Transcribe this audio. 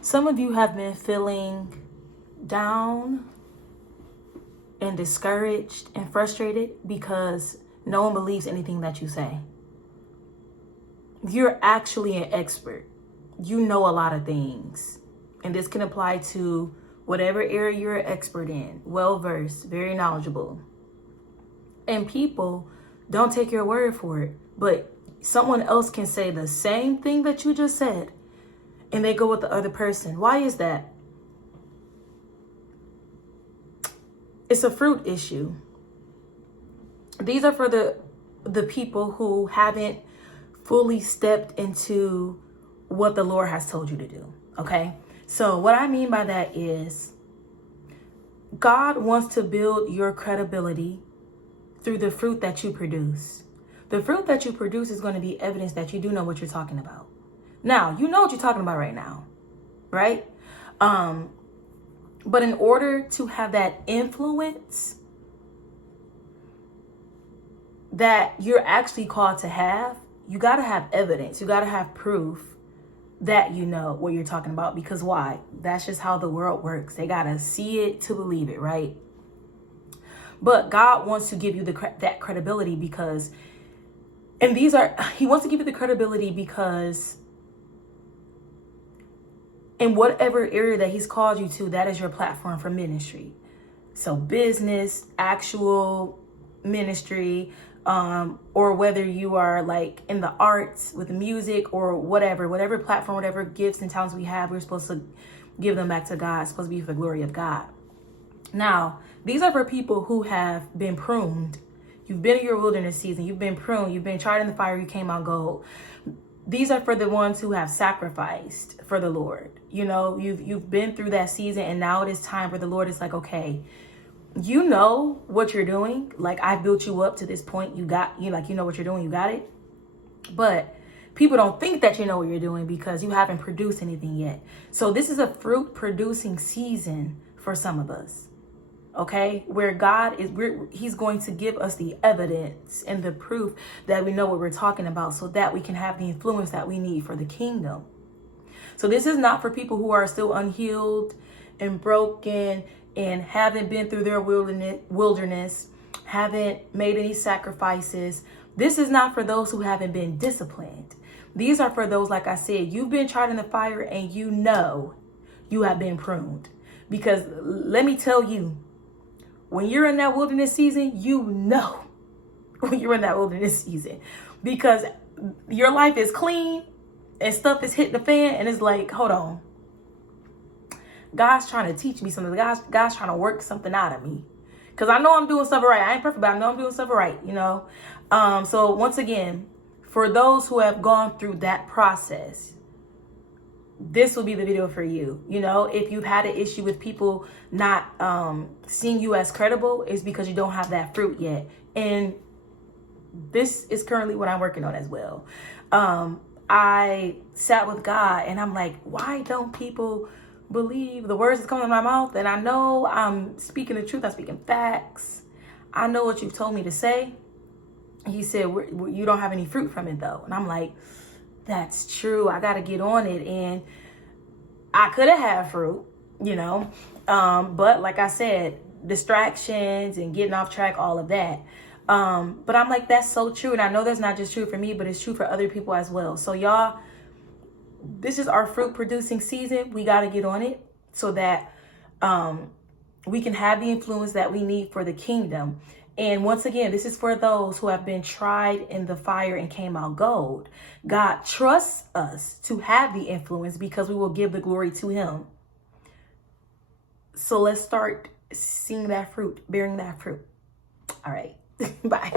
Some of you have been feeling down and discouraged and frustrated because no one believes anything that you say. You're actually an expert. You know a lot of things. And this can apply to whatever area you're an expert in. Well-versed, very knowledgeable. And people don't take your word for it. But someone else can say the same thing that you just said, and they go with the other person. Why is that? It's a fruit issue. These are for the people who haven't fully stepped into what the Lord has told you to do. Okay? So what I mean by that is God wants to build your credibility through the fruit that you produce. The fruit that you produce is going to be evidence that you do know what you're talking about. Now, you know what you're talking about right now, right? But in order to have that influence that you're actually called to have, you got to have evidence. You got to have proof that you know what you're talking about. Because why? That's just how the world works. They got to see it to believe it, right? But God wants to give you that credibility because, and He wants to give you the credibility because in whatever area that He's called you to, that is your platform for ministry. So business, actual ministry, or whether you are like in the arts with music or whatever platform, whatever gifts and talents we have, we're supposed to give them back to God. It's supposed to be for the glory of God. Now, these are for people who have been pruned. You've been in your wilderness season. You've been pruned. You've been tried in the fire. You came out gold. These are for the ones who have sacrificed for the Lord. You know, you've been through that season, and now it is time where the Lord is like, okay, you know what you're doing. Like, I built you up to this point. You know what you're doing. You got it. But people don't think that you know what you're doing because you haven't produced anything yet. So this is a fruit producing season for some of us. Okay, where He's going to give us the evidence and the proof that we know what we're talking about so that we can have the influence that we need for the kingdom. So this is not for people who are still unhealed and broken and haven't been through their wilderness, haven't made any sacrifices. This is not for those who haven't been disciplined. These are for those, like I said, you've been tried in the fire and you know you have been pruned. Because let me tell you, when you're in that wilderness season, you know when you're in that wilderness season because your life is clean and stuff is hitting the fan and it's like, hold on. God's trying to teach me something. God's trying to work something out of me because I know I'm doing something right. I ain't perfect, but I know I'm doing something right, you know? So once again, for those who have gone through that process, this will be the video for you. You know, if you've had an issue with people not seeing you as credible, it's because you don't have that fruit yet. And this is currently what I'm working on as well. I sat with God and I'm like, why don't people believe the words that come out of my mouth? And I know I'm speaking the truth. I'm speaking facts. I know what you've told me to say. He said, you don't have any fruit from it though. And I'm like, that's true. I got to get on it. And I could have had fruit, you know, but like I said, distractions and getting off track, all of that. But I'm like, that's so true. And I know that's not just true for me, but it's true for other people as well. So y'all, this is our fruit producing season. We got to get on it so that we can have the influence that we need for the kingdom. And once again, this is for those who have been tried in the fire and came out gold. God trusts us to have the influence because we will give the glory to Him. So let's start seeing that fruit, bearing that fruit. All right. Bye.